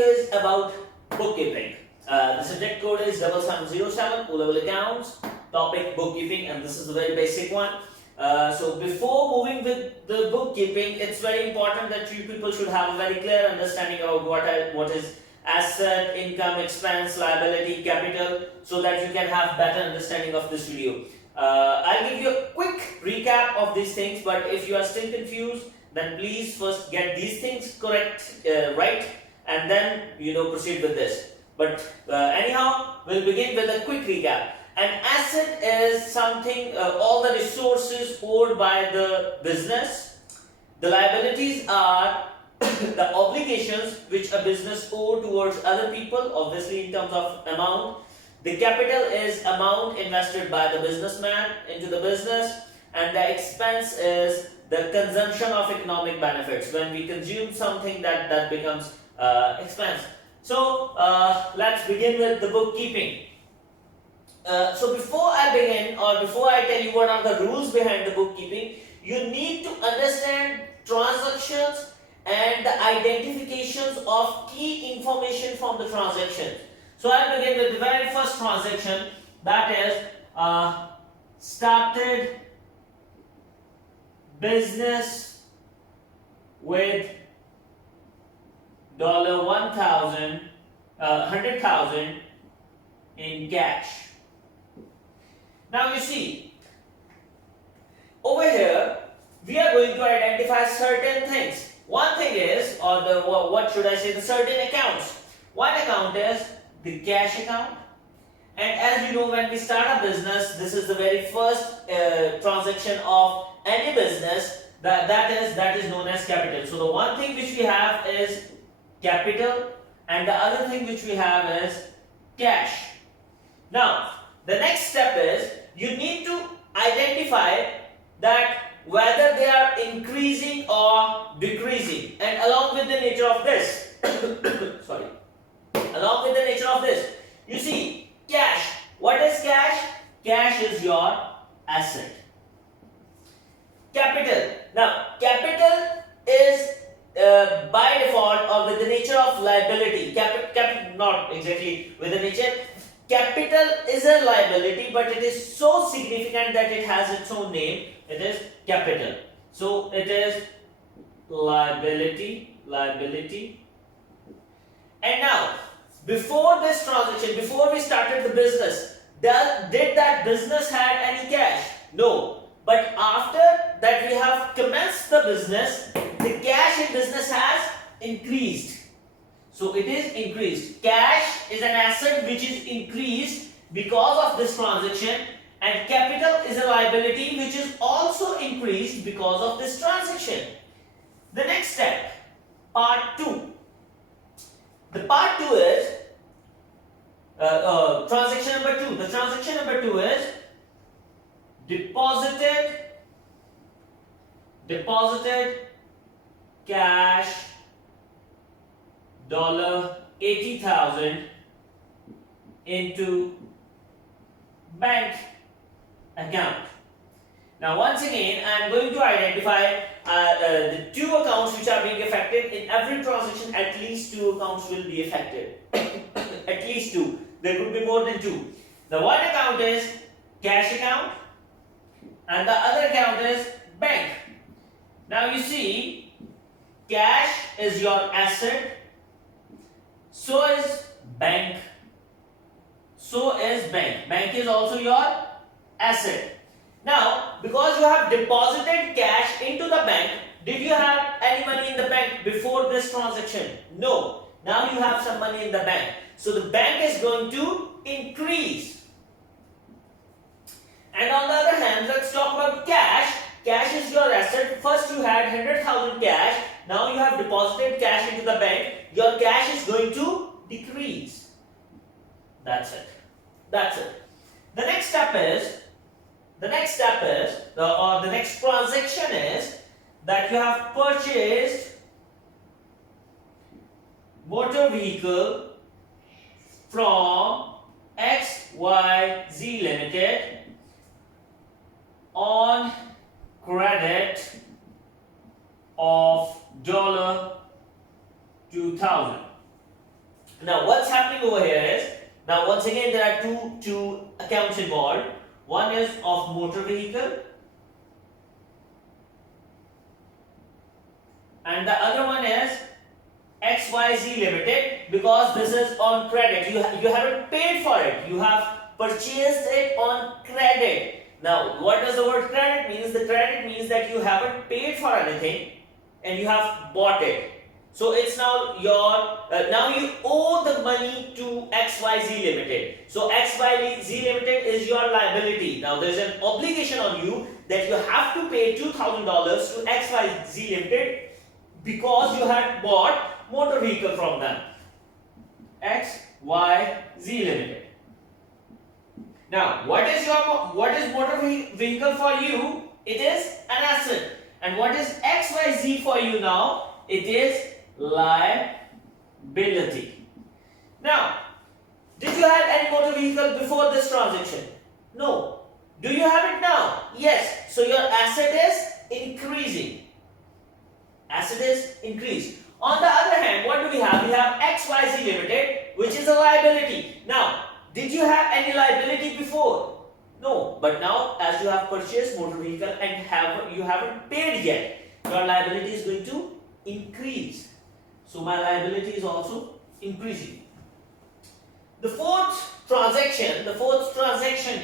is about bookkeeping. The subject code is 7707, O-level accounts, topic bookkeeping, and this is a very basic one. So before moving with the bookkeeping, it's very important that you people should have a very clear understanding about what is asset, income, expense, liability, capital, so that you can have better understanding of this video. I'll give you a quick recap of these things, but if you are still confused, then please first get these things correct, right, and then proceed with this. But anyhow, we'll begin with a quick recap. An asset is something, all the resources owed by the business. The liabilities are the obligations which a business owes towards other people, obviously in terms of amount. The capital is amount invested by the businessman into the business, and the expense is the consumption of economic benefits. When we consume something, that becomes expense. So let's begin with the bookkeeping. So before I begin, or before I tell you what are the rules behind the bookkeeping, you need to understand transactions and the identifications of key information from the transaction. So I'll begin with the very first transaction, that is started business with $100,000 in cash. Now you see, over here we are going to identify certain things. One thing is, or the certain accounts. One account is the cash account, and as you know, when we start a business, this is the very first transaction of any business, that is known as capital. So the one thing which we have is capital, and the other thing which we have is cash. Now the next step is you need to identify that whether they are increasing or decreasing, and along with the nature of this along with the nature of this, you see, cash. What is cash? Cash is your asset. Capital. Now capital is by default or with the nature of liability. Not exactly with the nature. Capital is a liability, but it is so significant that it has its own name. It is capital. So it is liability. And now, before this transaction, before we started the business, did that business had any cash? No. But after that we have commenced the business, the cash in business has increased. So it is increased. Cash is an asset which is increased because of this transaction, and capital is a liability which is also increased because of this transaction. The next step, part 2. The part 2 is transaction number 2. The transaction number 2 is deposited cash $80,000 into bank account. Now once again, I am going to identify the two accounts which are being affected. In every transaction, at least two accounts will be affected. At least two. There could be more than two. The one account is cash account, and the other account is bank. Now you see, cash is your asset, so is bank. Bank is also your asset. Now, because you have deposited cash into the bank, did you have any money in the bank before this transaction? No. Now you have some money in the bank. So the bank is going to increase. And on the other hand, let's talk about cash. Cash is your asset. First you had 100,000 cash. Now you have deposited cash into the bank. Your cash is going to decrease. That's it. The next step is, the next transaction is that you have purchased motor vehicle from XYZ Limited on credit of $2,000. Now what's happening over here is, now once again there are two accounts involved. One is of motor vehicle and the other one is XYZ Limited, because this is on credit. You haven't paid for it. You have purchased it on credit. Now what does the word credit means? The credit means that you haven't paid for anything and you have bought it. So it's now your, now you owe the money to XYZ Limited. So XYZ Limited is your liability. Now there's an obligation on you that you have to pay $2,000 to XYZ Limited because you had bought motor vehicle from them. XYZ Limited. Now what is motor vehicle for you? It is an asset. And what is XYZ for you now? It is liability. Now, did you have any motor vehicle before this transaction? No. Do you have it now? Yes. So your asset is increasing. Asset is increased. On the other hand, what do we have? We have XYZ Limited, which is a liability. Now, did you have any liability before? No. But now, as you have purchased motor vehicle and you haven't paid yet, your liability is going to increase. So my liability is also increasing. The fourth transaction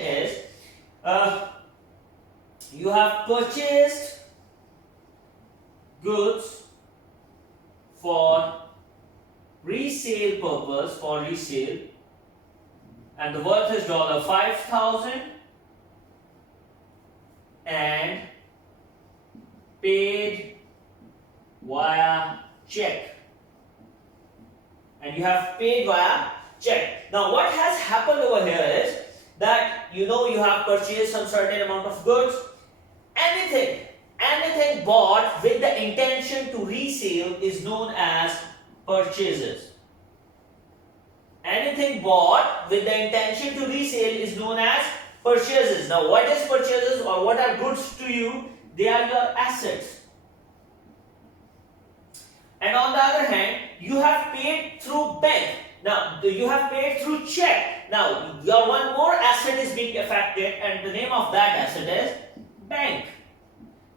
is you have purchased goods for resale purpose, and the worth is $5,000 and paid via check. And you have paid via check. Now what has happened over here is that you have purchased some certain amount of goods. Anything bought with the intention to resale is known as purchases. Anything bought with the intention to resale is known as purchases. Now what is purchases, or what are goods to you? They are your assets. And on the other hand, you have paid through bank. Now, you have paid through check. Now, your one more asset is being affected, and the name of that asset is bank.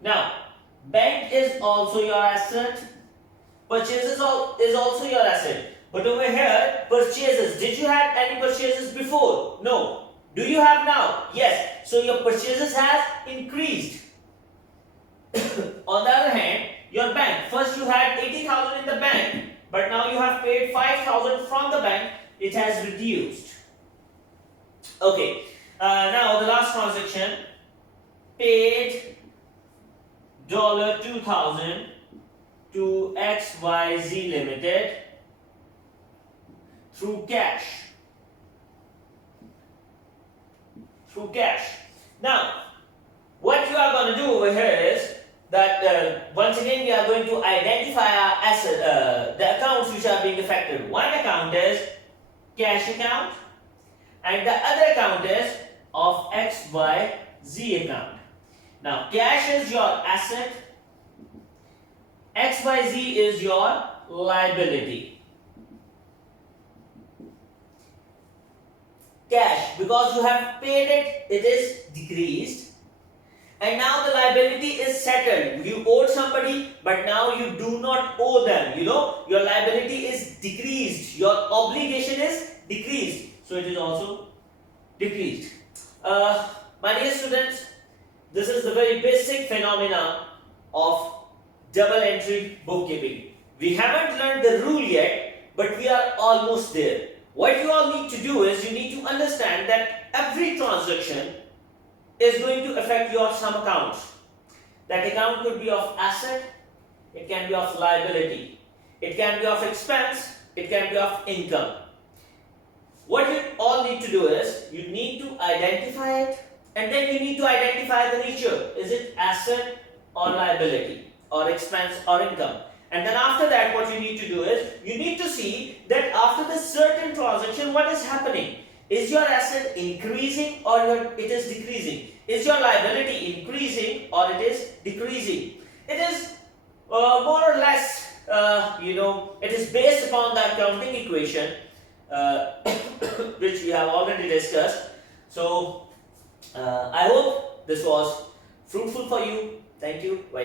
Now, bank is also your asset. Purchases is also your asset. But over here, purchases. Did you have any purchases before? No. Do you have now? Yes. So, your purchases has increased. On the other hand, your bank, first you had 80,000 in the bank, but now you have paid 5,000 from the bank. It has reduced. Okay, now the last transaction, paid $2,000 to XYZ Limited through cash. Now, what you are going to do over here is that once again we are going to identify our asset, the accounts which are being affected. One account is cash account and the other account is of XYZ account. Now cash is your asset, XYZ is your liability. Cash, because you have paid it, it is decreased. And now the liability is settled. You owed somebody, but now you do not owe them. Your liability is decreased. Your obligation is decreased. So it is also decreased. My dear students, this is the very basic phenomena of double entry bookkeeping. We haven't learned the rule yet, but we are almost there. What you all need to do is you need to understand that every transaction is going to affect your some accounts. That account could be of asset, it can be of liability, it can be of expense, it can be of income. What you all need to do is you need to identify it, and then you need to identify the nature. Is it asset or liability, or expense or income? And then after that, what you need to do is you need to see that after this certain transaction, what is happening. Is your asset increasing or it is decreasing? Is your liability increasing or it is decreasing? It is more or less it is based upon the accounting equation which we have already discussed. So I hope this was fruitful for you. Thank you. Bye.